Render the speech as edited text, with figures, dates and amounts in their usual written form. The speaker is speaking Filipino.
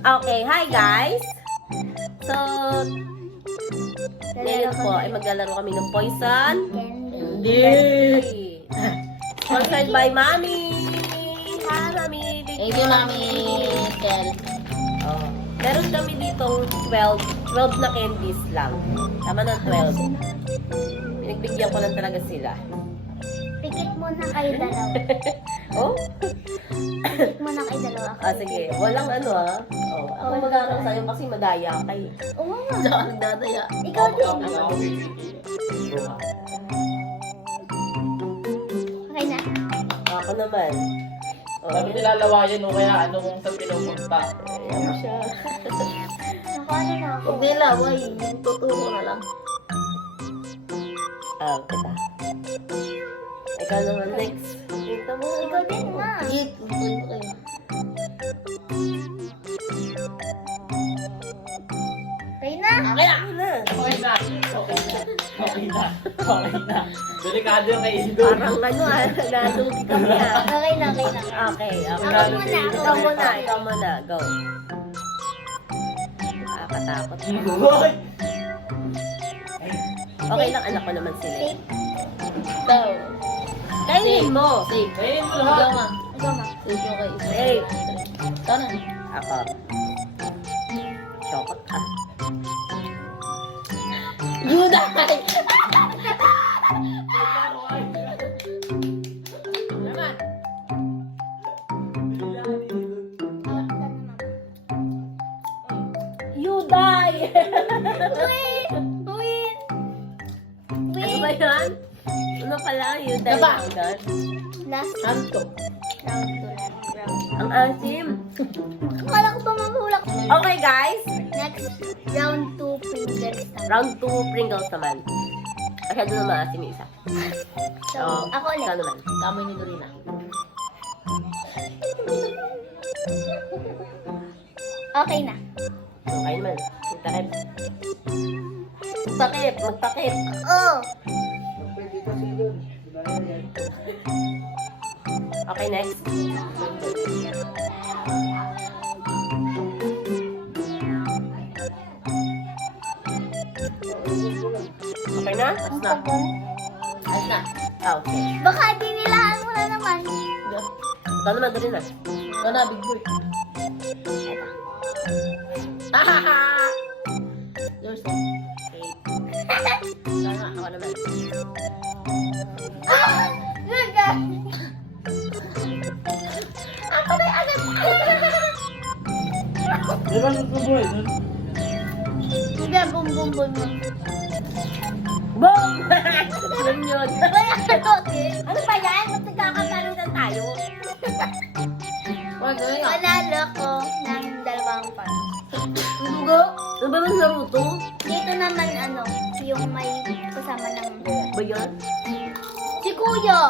Okay, hi guys! So, ngayon po ay maglalaro kami ng Poison Candy. Sponsored by Mami! Hi, Mami! Thank you, Mami. Kel. Oh, meron kami ditong 12 na candies lang. Tama na 12. Pinagbigyan ko lang talaga sila. Pikit muna kayo dalawa. Oh? Pikit muna kayo dalawa. Ah, sige. Walang ano ah. Oh, ako mag-aaral sa'yo kasi madaya kayo. Oo nga. Diyan ka nagdadaya. Ikaw din. Okay na. Ako naman. Oh, Sabi nilalawayan o kaya ano kung saan pinupunta. ayan siya. Naku, ano na ako. Huwag nila, way. Yung tuturo na lang. Ah, kita. Ikaw naman next. Dito mo. Ikaw din na. Hit. Tutuloy mo kayo. Okay na. Okay na. Ano na? Okay na. Okay na. Okay na. Okay na. Delikado yung kay Idol. Parang ano ah. Nalugi kami ah. Okay na, okay na. Okay. Ako Okay. muna, Ikaw muna. Ikaw muna. Go. Nakakatakot. Hoy! Okay lang anak ko naman sila. Safe. Ikaw. Kainin mo. Safe. Ayun mo Ikaw lahat. nga. Ikaw ma. Safe yung kay Safe. Ikaw na. Ako. Shokot ka. You die! Naman. You die! Win! Win! Ano ba Win! yan? Ano pala? You die Diba? lang doon? Last Anto. round 2 na. Ang asim. Akala ko pa mamulak. Okay guys. Next, round 2 Pringles naman. Round 2 Pringles naman. Masyado na maasim yung isa. So, ako ulit. Ikaw naman. Kamoy ni Dorina. Okay na. Okay naman. Magtakip. Magtakip. Magtakip. Oh! Okay, next. Okay na? Ayos na. Ayos na. Ah, okay. Baka dinilaan mo na naman. Ikaw naman doon na. Ikaw na, big boy. Yours na. Okay. Ikaw na. Ako naman. Ah! Good ka! Ako na agad! Di ba nagtuboy? Sige, bum bum bum bum. Boom! Yun yun. Wala ano din. Ano ba yan? Ba't nagkakatalunan tayo? Wag, gawin nga. Panalo ko ng 2 pounds. Lugo? Ano ba man Naruto? Dito naman ano, yung may kasama ng Ba yun? si Kuya.